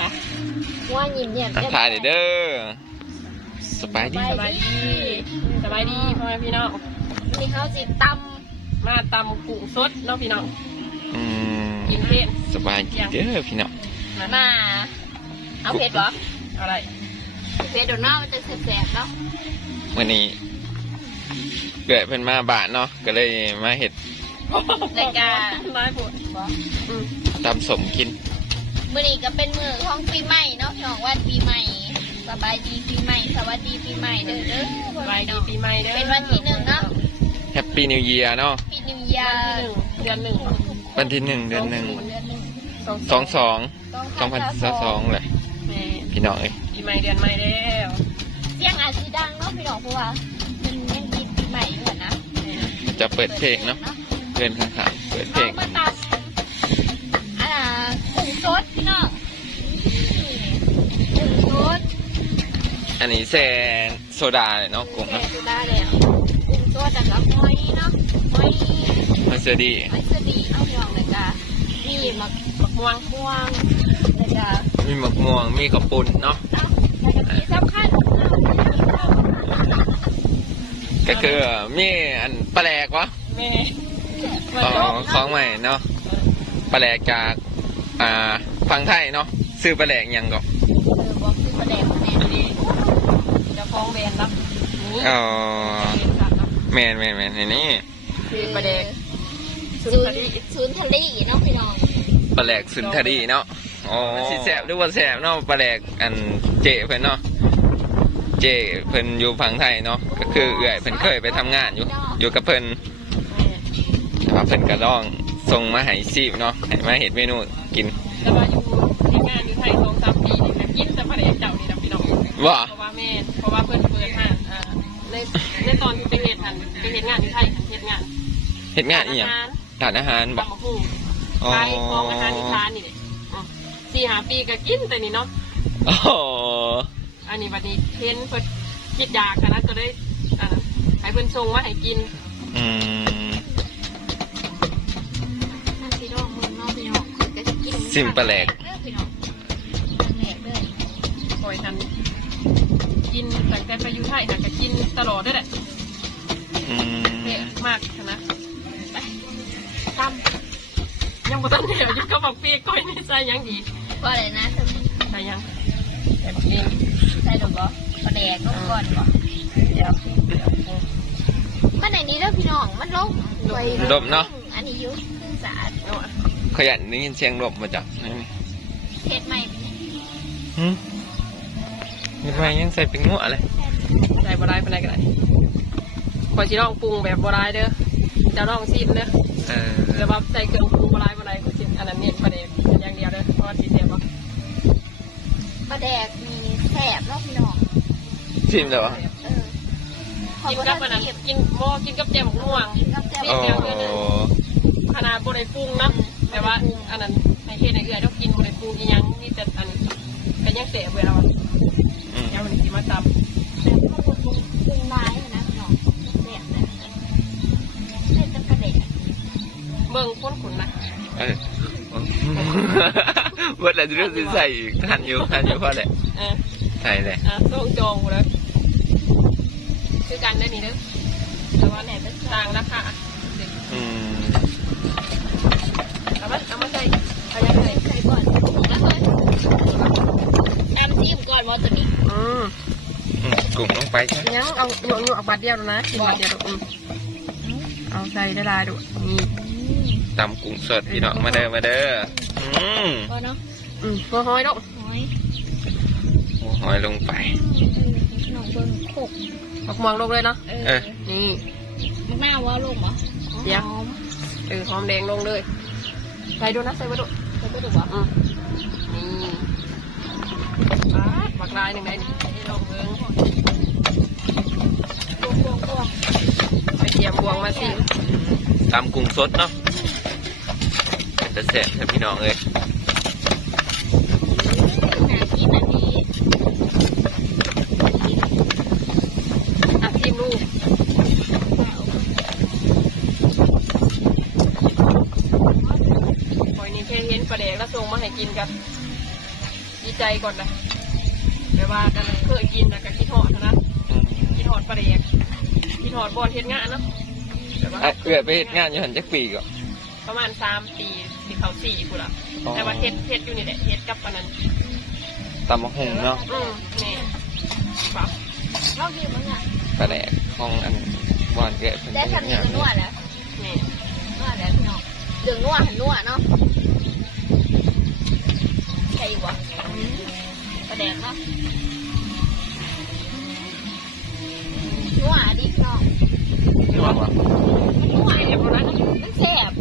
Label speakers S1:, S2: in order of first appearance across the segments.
S1: ว่ายิ้มเนี่ย
S2: ทักทายเด้อสบายดี
S3: สบายดีพ่อแม่พี่น้อง
S1: มีข้าวจีต
S3: มาตำกุ้งสดเนาะพี่น้อง
S2: อืม
S3: กินเผ็ด
S2: สบายดีเด้อพี่น้อง
S1: ำมาเอาเผ็ดเหรอ
S3: อะไร
S1: เผ็ดเดี๋ยวหน้ามันจะแสบๆเนาะ
S2: วันนี้เกิดเพิ่นมาบ้านเนาะก็เลยมาเห็ด
S1: รายการ
S3: ร้ายปวด
S2: ตำสมกิน
S1: มื้อนี้ก็เป็นมื้อของปีใหม่เนาะพี่น้องวันปีใหม่สบายดีปีใหม่สวัสดีปีใหม่เด้อ
S3: สบายดีปีใหม่เด้อ
S1: เป็นวันที่1เนาะ
S2: แฮปปี้นิวเยียร์เนาะ
S1: ปีนิวเยียร์
S3: เดือนหนึ่ง
S2: วันที่1 เดือน 1
S1: เดือนหนึ่ง
S2: 2022เลย
S3: แม่
S2: พี่น้องเอ้ย
S3: ปีใหม่เดือนใหม่แล้ว
S1: เสียงอาจจะดังเนาะพี่น้องเพราะว่ามันยังกินปีใหม่ด้วยนะ
S2: จะเปิดเพลงเนาะเพื่อนข้างๆเปิดเพล
S1: เอา
S2: ง
S1: มาตัดกุ้งสดพี่น้องกุ้งสด
S2: อันนี้แซนโซดาเลยเนาะกุ้ง
S1: แก
S2: เนาะ
S1: ดูได้แล้วกุ้งสดแต่ก็หอยเนาะหอย
S2: มันเสือดี
S1: หอยสดีเอาพี่น้องเลยจ้ะมีมะ
S3: ม่วง
S1: ม่วงเลยจ้ะ
S2: มีหมกม่วงมีข้าวปุ้นเนาะ
S1: เนาะแล้วก็ที่สำคัญ
S2: ก็คือมีอันปลาแหลกวะ
S3: แม่
S2: ของใหม่เนาะปลาแหลกจากฝั่งไทยเนาะซื้อปลาแหลกยังก็
S1: บอกคือประเด็นแน่
S3: ดีจะฟ้องแบนรับนี่
S2: อ๋อ
S3: เป็นสัตว์เนาะ
S2: แมนนี่
S3: คือประเด็น
S1: ศูนย์ทะเลเนาะพี่น้อง
S2: ปลาแหลกสุนทรีเนาะอ๋อสิแสบหรือว่าแสบเนาะปลาแหลกอันเจเพิ่นเนาะเจเพิ่นอยู่ฝั่งไทยเนาะก็คือเอื่อยเพิ่นเคยไปทำงานอยู่กับเพิ่นแต่ว่าเพิ่นก็ลองส่งมาให้ซีบเนาะให้มาเห็ดเมนูกิน
S3: แต่ว่าอยู่ในงานอยู่ไทย2-3 ปีนี่กินแต่ประเด็นเจ้านี่นะพี่น้อง
S2: ว่า
S3: เพราะว่าแม่เพราะว่าเพื่อนเปิดห้างในตอนที่ไปเฮ็ดหันไปเฮ็ดงานที่ไทยเฮ็ดงาน
S2: เห็ดงานอีหยังร้านอาหารบอก
S3: ตำบักหุ่งขายของอาหารอีสานนี่เลย4-5 ปีก็กินแต่นี่เนาะ
S2: โอ้โห
S3: อันนี้วันนี้เห็นเพิ่นคิดอยากกันนะก็เลยให้เพิ่นส่งมาให้กิน
S2: อืม
S1: นั่นพี่น้องมึงเนาะพี่น้องคือก็จะกิน
S2: ซิมปลาแหลก
S1: พี่น้องปลาแหลกเลย
S3: คอยทันกินตั้งแต่ไปอยู่ไทยน่ะก็กินตลอดได้แหละ
S2: อืม
S3: เผ็ดมากนะไปตำยังบ่ทันเดี๋ยวยังก็บอกปีก้อยนี่ใส่ยังดี
S1: ว่าอะไรนะ
S3: ใส่ยังใส่บักเอง
S1: ใส่ดอกบ่ปลาแดกก็ก่อนบ่
S3: เดี๋ยว
S1: มันไหนนี้เด้อพี่น้องมันลง
S2: ลมเนาะ
S1: อันนี้อยู่ขึ้นสะอาด
S3: เอาอะ
S2: ขยันได้ยินเสียงลมมาจากไหน
S1: เพชรใหม่
S2: หืมยังไงยังใส่เป็นงัวเลย
S3: ใส่บ่ได้ปานใดก็ได้คอยสิลองปรุงแบบบ่ได้เด้อเจ้าลองชิมเด้อ
S2: เออ
S3: แล้วว่าใส่เครื่องปรุงบ่ได้คอยสิอันนั้นเน้นประเด็นอย่างเดียวเด้อเพราะว่าสิเสียบ่
S1: ปลาแดกมีแสบเนาะพี่น้อง
S2: ชิมเลยวะ
S3: กินกับอันนั้นกินหม้อกินกับแจ่วหมกม่วง
S1: กินกับแจ่ว
S2: โอ้
S3: ขนาดบ่ได้ปรุงนะแต่ว่าอันนั้นให้เฮ็ดให้เอื้อยต้องกินบ่ได้ปรุงอีหยังนี่แต่อันก็ยังเสะเวลา
S2: อืม
S3: เดี๋ยวมันสิมาตำ
S1: ปรุงไม้นะพี่น้องแสบเลยเล่นกับปลาแดก
S3: เบิ่งคนขุนนะ
S2: เออเมื่อไหร่จะเลือกใส่อีกทันอยู่เพราะอะไร
S3: เออ
S2: ใช่เลย
S3: ต้องจองหมดแล้วคือกันได้นี่เด้อแต่ว่าเนี่ยต่างราคา
S2: อืม
S3: เอามาใส่เอายังไง
S1: ใส่ก่อนแล้วเลยน้ำจิ้มก่อนว่าตัวนี้
S2: กลุ่มลงไปใช่
S3: ยังเอาอยู่เอาบาทเดียวนะกินบาทเดียวเอาใส่ได้ลายดูนี่
S2: ตำกุ้งสดพี่น้องมาเด้อ
S1: ก่อนเนาะ
S3: หัวหอยลูก
S1: หอย
S2: หอยลงไป
S1: ขนมเบิ้งโขก
S3: ผักมวงลงเลยเนาะ
S2: เออ
S3: นี่
S1: มะนาวว่าลงเหรอ
S3: เดี๋ยวหอมแดงลงเลยใส่ดูนะใส่มาดู
S1: จะไปดูวะ
S3: นี่บักลายหนึ่งได้นี่ให้ลองเบิ้ง
S1: พวง
S3: ไปเตรียมบวงมาสิ
S2: ตำกุ้งสดเนาะจะแสบครับพี่น้องเลย
S1: หากินอันนี้
S3: ชิมลูกหอยนี่แค่เห็นปลาแดกแล้วส่งมาให้กินกับดีใจก่อนนะแต่ว่ากันเคยกินนะกับขี้ทอดนะขี้ทอดปลาแดกขี้ทอดบอลเฮ็ดงานเนาะแต่ว่า
S2: เอื้อยไปเฮ็ดงานอยู่หันจักปีก็
S3: ประมาณ3 ปีที่เขา4กูละแต่ว่าเฮ็ดอยู่นี่แหละเฮ็ดกับอันนั้น
S2: ตำบักหุ่งเนาะ
S3: นี่ปั๊บ
S1: ลองกินมั้งอ่ะ
S2: ปลาแดกของอันบอนเอื้อยเพิ่น
S1: ได้
S2: เฮ็ด
S1: ทำ
S2: งาน
S1: นวดแล้ว
S3: นี่
S1: นวดแล้วพี่น้องเดืองนวดหันนวดเนาะใช่วะประแดงเนาะนวดดิพี่น้อง
S2: นี่ว่า
S3: มันนุ่มเรียบร้อยนะ
S1: มันแซ่บ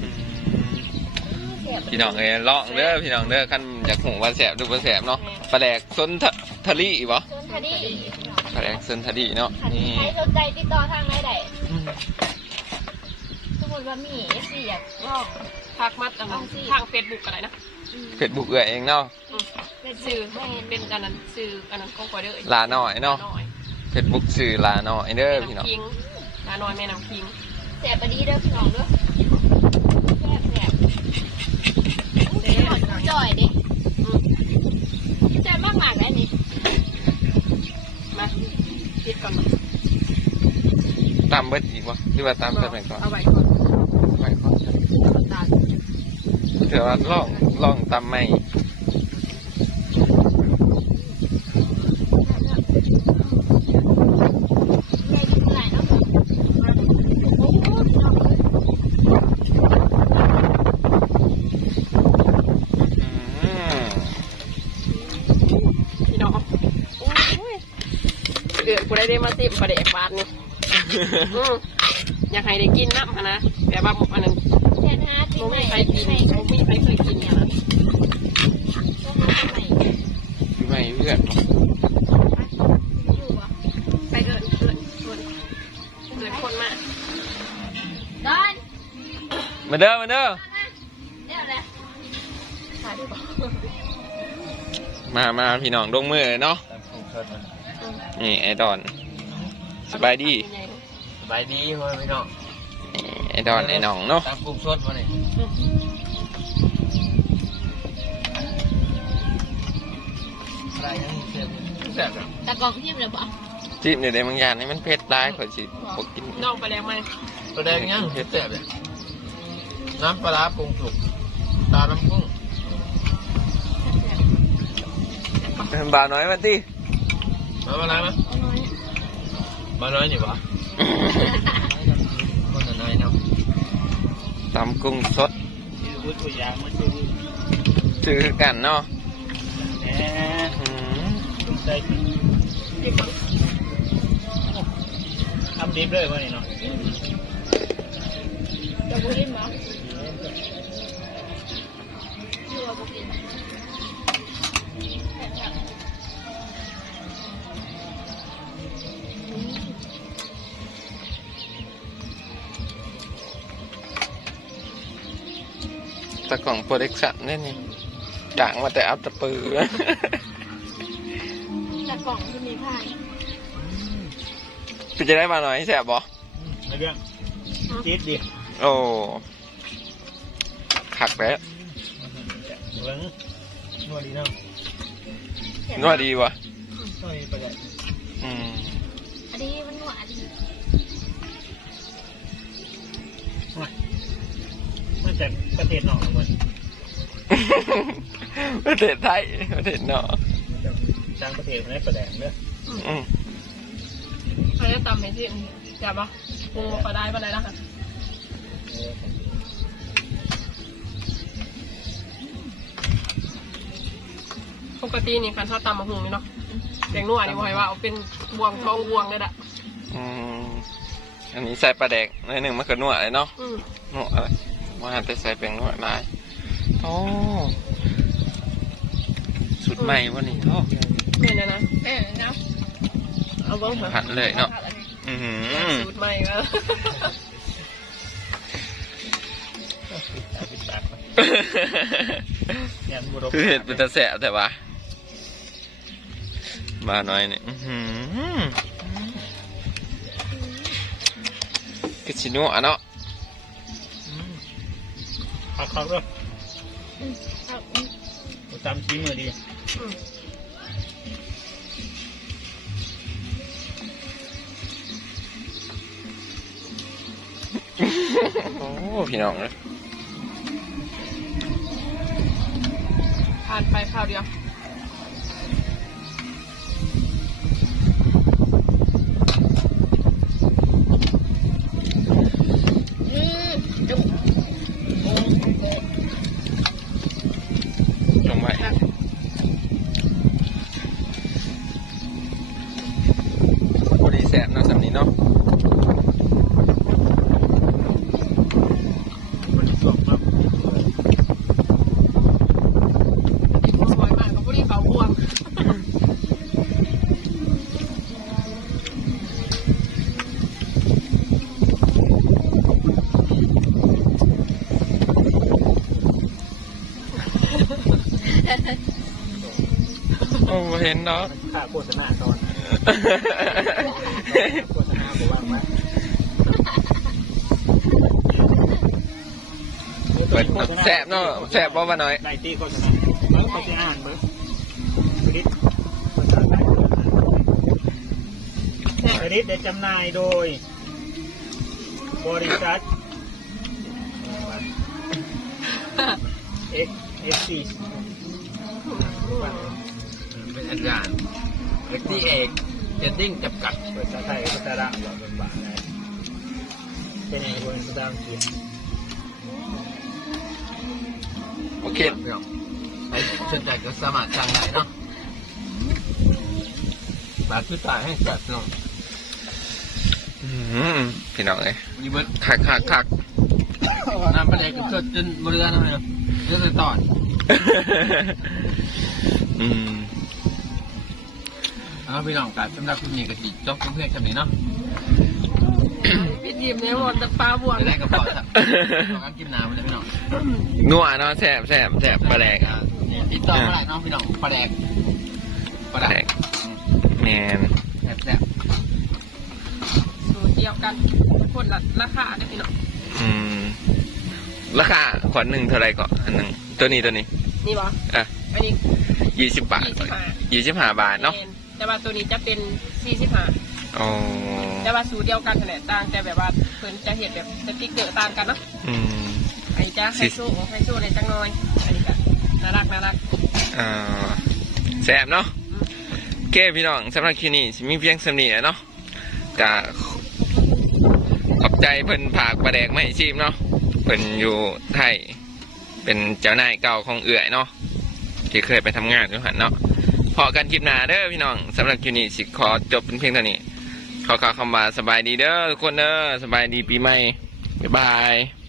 S1: แซ่บ
S2: พี่น้องเอ้ยลองเด้อพี่น้องเด้อคันอยากหูว่าแสบดูว่าแสบเนาะปลาแดกซนทะลีบ่
S1: ชนคดีพี่น้อง
S2: ปลาแดกซนทะลีเนาะ
S1: คัน
S2: นี่
S1: ใครสนใจติดต่อทางไหนได้สมมติว่ามีเสียกลอง
S3: ทักมัดอันนั้นทางเฟซบุ๊กอะไรนะ
S2: เฟซบุ๊กเอื้อยเองเนาะ
S1: เป็น
S3: ซื้
S1: สื่
S3: อ
S1: อแมน
S3: เป็นอันนั้นซื้ออันนั้นของกว่าเด้อ
S2: ลาน้อยเนาะเฟซบุ๊กชื่อลาน้อยเด้อพี่น้อง
S3: คิงลาน้อยแม่น้ำคิง
S1: แซ่บปดีเด้อพี่น้องเด้อแซ่บแซ่บจ่อยดิแซ่บมากๆเลยนี่
S3: มาคิดก่อน
S2: ตามเบิดอีกบ่หรือว่าตามเบิดไปก่อน
S3: เอาไว้ก่อน
S2: ไปก่อน
S3: ตา
S2: เดี๋ยวว่าลองตามใหม่
S1: ใหญ่ขึ้นหลายเนาะโอ้โหพี่น้องเอ้ย
S2: อืม
S3: พี่น้องโอ้ยเดือดกูได้มาซิมปลาแดกบาทนี่อยากให้ได้กินน้ำนะแบบว่าอันนั้น
S1: แค่ห้าปี
S3: โม
S1: ใหม่
S3: มีใครกิน
S1: ใหม่
S3: โมมีใครเคยกินอย่างนั้น
S1: ใหม่
S2: พี่ใหม่เพื่อนบ่
S1: อยู่บ่
S3: ไปเกินคนมาก
S1: ดอน
S2: มาเด้อมาเด้อ
S1: เดี๋ยวเลยขายดีบ่
S2: มาพี่น้องลงมือเนาะนี่ไอ้ดอนสบายดี
S4: สบายดีพ่อพี่น้อง
S2: นี่ไอ้ดอนไอ้น้องเนาะ
S4: ตามกลุ่มสดมาเนี่ยอะไรยังเสียบแซ่บอ่ะ
S1: ตะกองทิมเลยบ่
S2: จิ้มเดี๋ยวได้บางอย่างนี่มันเผ็ดร้ายขอสิปกกิน
S3: น้องไปแล้วไหม
S4: ประแดงยังเห็ดแซ่บเลยน้ำปลาร้าปรุงสุกตาน้ำกุ้ง
S2: บาน้อยมันติ
S4: มาอะไรมั้ย
S1: เอาน้อย
S4: มาน้อยนี่วะคนน้อยเนาะ
S2: ตำกุ้งสด
S4: ชื่อวุ้ยตัวยางมาชื่อวุ้ย
S2: ซื้อกันเนาะ
S4: แหม
S2: อืม
S4: ใจทำดิบเลยวันนี้เนาะ
S1: จะบ่กินบ่อยู่ว่าบ่กิน
S2: ตะกล่องโปรดักชั่นนี่นี่ด่างมาแต่อัพตะปือ
S1: ตะกล่องที่มีไผ่
S2: พี่จะได้มาหน่อยแสบบ่
S4: ในเรื่องจี๊ดดิ
S2: โอ้ขักแล้ว
S4: เบิ้งนวดดีเนาะ
S2: นวดดีวะ
S4: นวดดีประแดง
S2: อืม
S1: อันนี้มันหวานดี
S4: มาจากประเทศนอกเลย
S2: ประเทศไทยประเทศนอก
S4: ต่างประเทศไม่ได้ประแดงเด้อ
S2: อืม
S3: ใครจะตำไหมที่จับปะปูก็ได้ปะไหนละค่ะปกตินี่คันชอบตำมะฮุงนี่เนาะแดงนัวนี่บอกให้ว่าเอาเป็นบวงทองบวงเลยแหละ
S2: อืมอันนี้ใส่ปลาแดกในหนึ่งมันก็นวดเลยเนาะ
S3: อืม
S2: นวดอะไรมาแต่ใส่เป็นนวดลายโอ้สุดใหม่วันนี้ท้อ
S3: เนี่ยนะ
S1: แม่เนาะ
S3: เอาเบิ้งเหรอ
S2: ผัดเลยเนาะอือหือ
S3: สูตรใหม่ก็
S4: ปิดปากเนี่ยบุรุษ
S2: คือเห็ดเป็นตะแสบแต่ว่ามาหน่อยเนี่ยคือชินัวเนาะ
S4: พักเขาด้วยจำชี้มือดี
S2: โอ้พี่น้องเลย
S3: ผ่านไปคราวเดียว
S1: จุก
S2: ลงไปพอดีแสบเนาะสำนี้เนาะ
S4: มันสดมาก
S3: สวยมากกับพวกนี้เขาบวง
S2: โอ้เห็นเนาะ
S4: ค่าโฆษณาตอนโฆษณาบอกว่ามั้ย
S2: เปิดแสบเนาะแสบบ่ว่าน้อย
S4: ได้ที่โฆษณาเขาจะอ่านเบิ้งคลิปภาษาไทยคลิปได้จำหน่ายโดย บริษัท XC เป็นอาจารย์เอกที่เอกเจดดิ้งจำกัดภาษาไทยภาษาลาวว่าเป็นบาทนะเป็นไงบนภาษาอังกฤษ
S2: โอเค
S4: ใครสนใจก็สามารถสั่งได้เนาะบาทสุดท้ายให้จัดเนาะ
S2: พี่น้องเลย
S4: ยีเบิร์ด
S2: คัก
S4: น้ำปลาแดกก็เกิดจนบริเวณนั้นเนาะเรื่องเลยตอน
S2: อืม
S4: เอาพี่น้องการสำหรับคลิปนี้ก็จีจบเพื่อนๆคำนี้เนาะ
S3: พี่ทีมเนี่ยหมดแต่ปลาบวง
S4: จะได้กระเป๋าครับต้องการกินน้ำเลยพี่น้อง
S2: นัวเนาะแสบปลาแดก
S4: ติดต่อมาได้น้องพี่น้องปลาแดก
S2: แมน
S4: แซ่บ
S3: สูตรเดียวกันคนละราคาเนี่ยพี่น้อง
S2: อืมราคาขวดหนึ่งเท่าไรก่อนอันหนึ่งตัวนี้
S3: นี่บอ
S2: อ่ะ
S3: อันนี้
S2: 20 บาท 25 บาทเนาะ
S3: แต่ว่าตัวนี้จะเป็น45
S2: อ๋อ
S3: แต่ว่าสูตรเดียวกันแหละต่างแต่แบบว่าเพิ่นจะเห็นแบบสติ๊กเกอร์ต่างกันเนาะ
S2: อืม
S3: อันนี้จะไฮโซในจังน้อยอันนี้ก็น่ารัก
S2: อ่าแสบเนาะโอเคพี่น้องสำหรับคลิปนี้สิมีเพียงสำนีแหละเนาะก็ขอบใจเพิ่นผากปลาแดกมาให้ชิมเนาะเพิ่นอยู่ไทยเป็นเจ้านายเก่าของเอื่อยเนาะที่เคยไปทำงานอยู่หันเนาะพอกันคลิปหน้าเด้อพี่น้องสำหรับคลิปนี้สิขอจบเป็นเพียงเท่านี้ขอกล่าวคำว่าสบายดีเด้อทุกคนเด้อสบายดีปีใหม่บ๊ายบาย